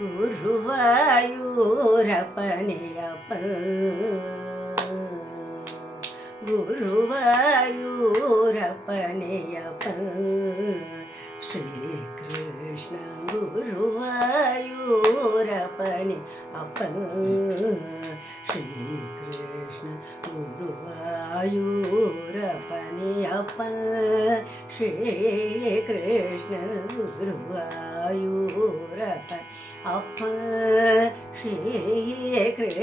ഗുരുവായൂരപ്പനെയപ്പൻ. ഗുരുവായൂരപ്പനെയപ്പൻ. ശ്രീകൃഷ്ണ ஸ்ரீகிருஷ்ண குருவாயூரப்பனே அப்பன் ஸ்ரீகிருஷ்ண குருவாயூரப்பனே அப்பன் ஸ்ரீகிருஷ்ண குருவாயூரப்பன் அப்பன் ஸ்ரீகிருஷ்ண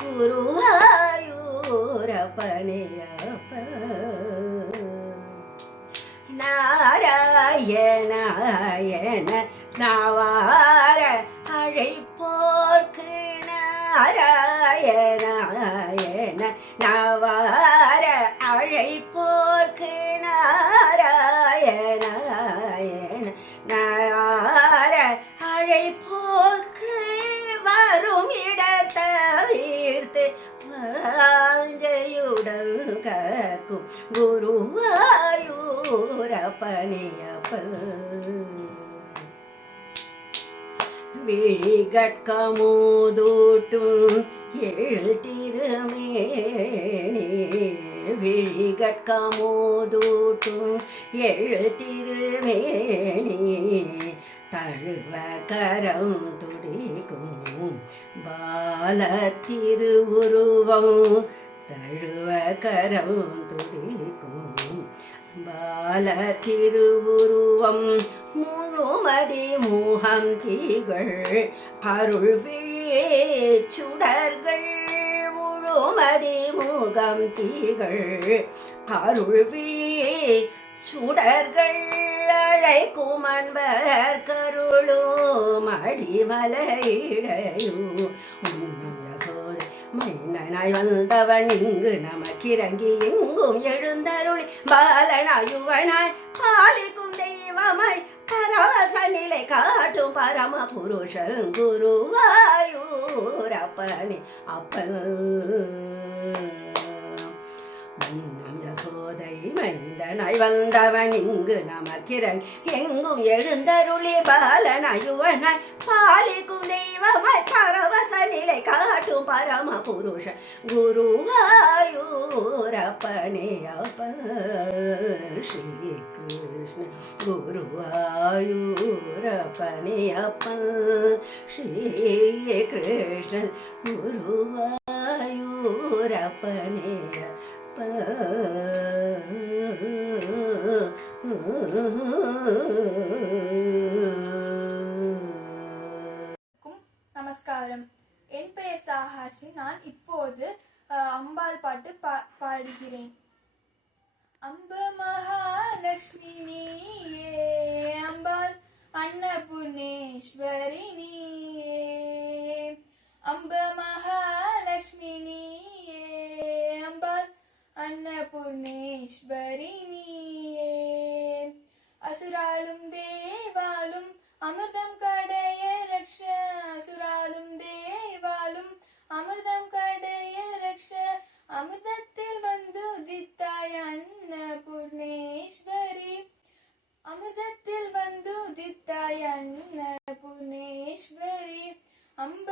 குருவாயூரப்பனே அப்பன் நாராயணாயன நாவார அழைப்போர்க்கு நாராயணாயன நாவார அழைப்போர்க்கு நாராயண வாஞ்சையுடன் கற்கும் குருவாயூரப்பணியப்பன் விழிகட்கமோதூட்டும் எழு திருமேனி. விழிகட்கமோதூட்டும் எழு திருமேனி. தழுவ கரம் துடிக்கும் பால திருவுருவம் தழுவ கரம் துடிக்கும். பால திருவுருவம் முழுமதி முகம் தீகள். அருள் விழியே சுடர்கள் முழுமதி முகம் தீகள். அருள் விழியே சுடர்கள் அழைக்கும் அன்பர் கருளோ மடிமலையிடையோ பாலனாய் வந்தவன் இங்கு நமக்கிறங்கி எங்கும் எழுந்தருளி. பாலனாயுவனாய் பாலிக்கும் தெய்வமாய் பரவச நிலை காட்டும் பரம புருஷன் குருவாயூரப்பனே. அப்பன். மைந்தனாய் வந்தவன் இங்கு நமக்கிறன் எங்கும் எழுந்தருளி பாலனாயுவனாய் பாலிக்கும் தெய்வமாய் பரவச நிலை காட்டும் பரம புருஷ குருவாயூரப்பனே. அப்ப ஸ்ரீ கிருஷ்ண குருவாயூரப்பனே. அப்ப ஸ்ரீ கிருஷ்ணன் குருவா அனைவருக்கும் நமஸ்காரம். என் பெயர் சாஹாஷி. நான் இப்போது அம்பாள் பாட்டு பா பாடுகிறேன். அம்ப மகாலட்சுமி நீயே அம்பாள் அன்னபூர்ணேஸ்வரி நீயே அம்ப மகா நீயே அம்பாள் அன்னபூர்ணேஸ்வரினியே. அசுராலும் தேவாலும் அமிர்தம் கடைய ரக்ஷ அசுராலும் தேவாலும் அமிர்தம் கடைய ரக்ஷ அமிர்தத்தில் வந்து உதித்தாய் அன்னபூர்ணேஸ்வரி. அமிர்தத்தில் வந்து உதித்தாய் அன்னபூர்ணேஸ்வரி. அம்ப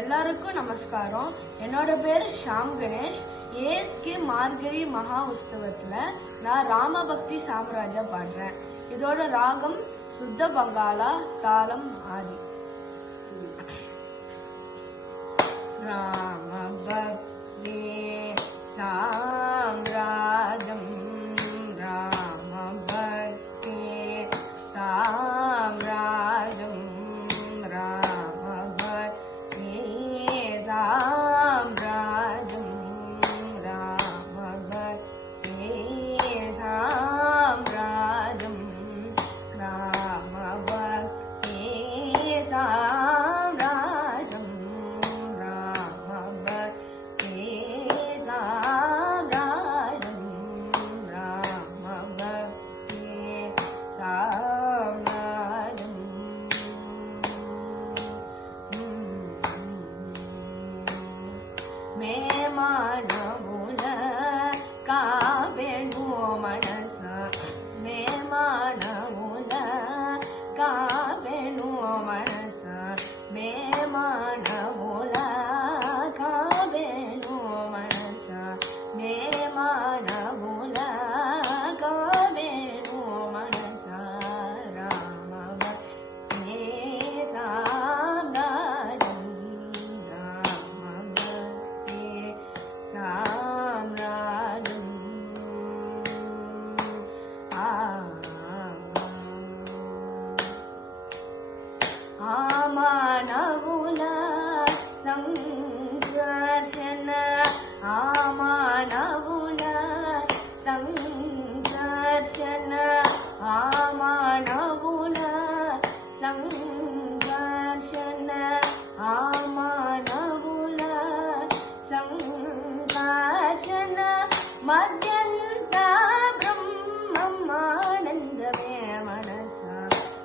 எல்லாருக்கும் நமஸ்காரம். என்னோட பேர் ஷாம் கணேஷ். ஏஎஸ்கே மார்கழி மகா உற்சவத்தில் நான் ராமபக்தி சாம்ராஜ்யம் பாடுறேன். இதோட ராகம் சுத்த பங்காளா தாளம் ஆதி. ராமபக்தி சாம்ராஜம் Ah.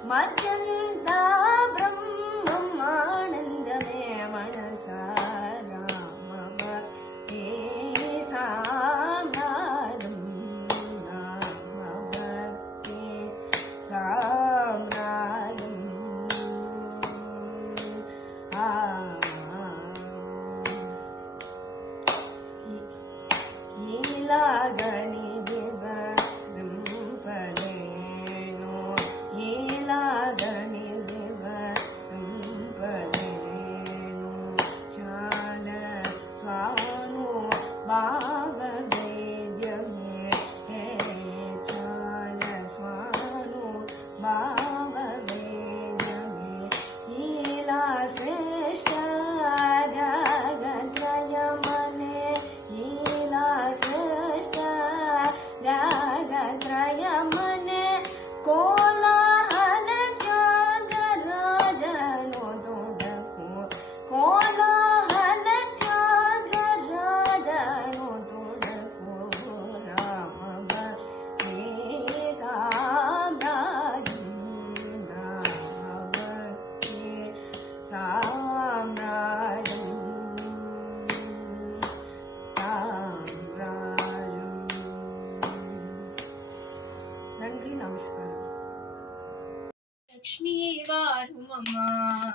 మధ్యంతా బ్రహ్మం ఆనందమే మనసారామ ఏ సామ్రాజం రామభక్తి సామ్రాజం ఆ ఇలాగని சாம்ராஜம் சாம்ராஜம் நன்றி நமஸ்காரம். லக்ஷ்மியை வாழும் அம்மா.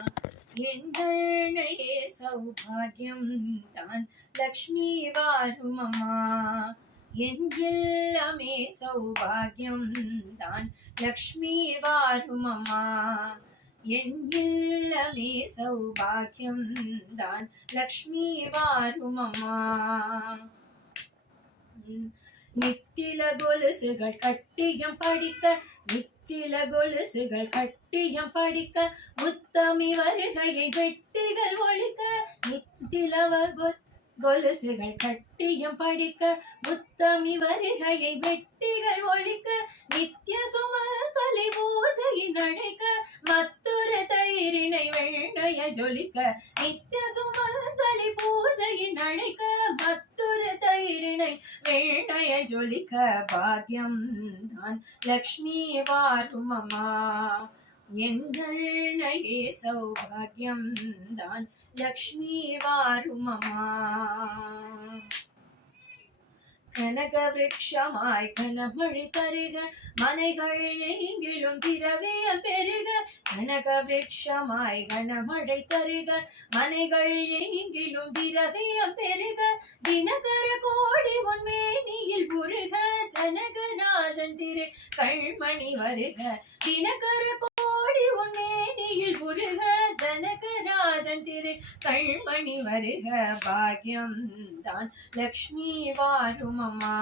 என்னையே சௌபாகியம் தான். லக்ஷ்மி வாரும் அம்மா. என்றெல்லாமே சௌபாகியம் தான். லக்ஷ்மி வாரும் அம்மா. என் இல்லமே சௌபாகியம் தான். லக்ஷ்மி வாருமம்மா நித்தில கொலுசுகள் கட்டியம் படிக்க நித்தில கொலுசுகள் கட்டியம் படிக்க முத்தமி வருகையை வெட்டிகள் ஒழிக்க நித்திலவ கொ- கொலுசுகள் கட்டியும் படிக்க முத்தமி வருகையை வெட்டிகள் ஒழிக்க நித்திய சுமகலை பூஜையின் அழைக்க மத்தொரு தயிரினை வெண்ணைய ஜொலிக்க நித்திய சுமகலை பூஜையின் அழைக்க மத்தொரு தயிரினை வெண்ணைய ஜொலிக்க. பாக்யம் தான் லக்ஷ்மி வாரும் அம்மா. எங்கள் எங்கள்ணையே சௌபாகியம் தான். லக்ஷ்மி வாருமமா கனக விரக்ஷமாய் கனமழி தருக. மனைகள் எங்கிலும் திரவியம் பெருக. கனக விரக்ஷமாய் கனமழை தருக. மனைகள் எங்கிலும் திரவியம் பெருக. தினகர கோடி உன்மேனியில் உருக. ஜனகராஜன் திரு கண்மணி வருக. தினகர கோடி உன்மேனியில் உருக ஜனகராஜன் திரு கண்மணி வருக பாக்யம் தான். லக்ஷ்மி வாருமம்மா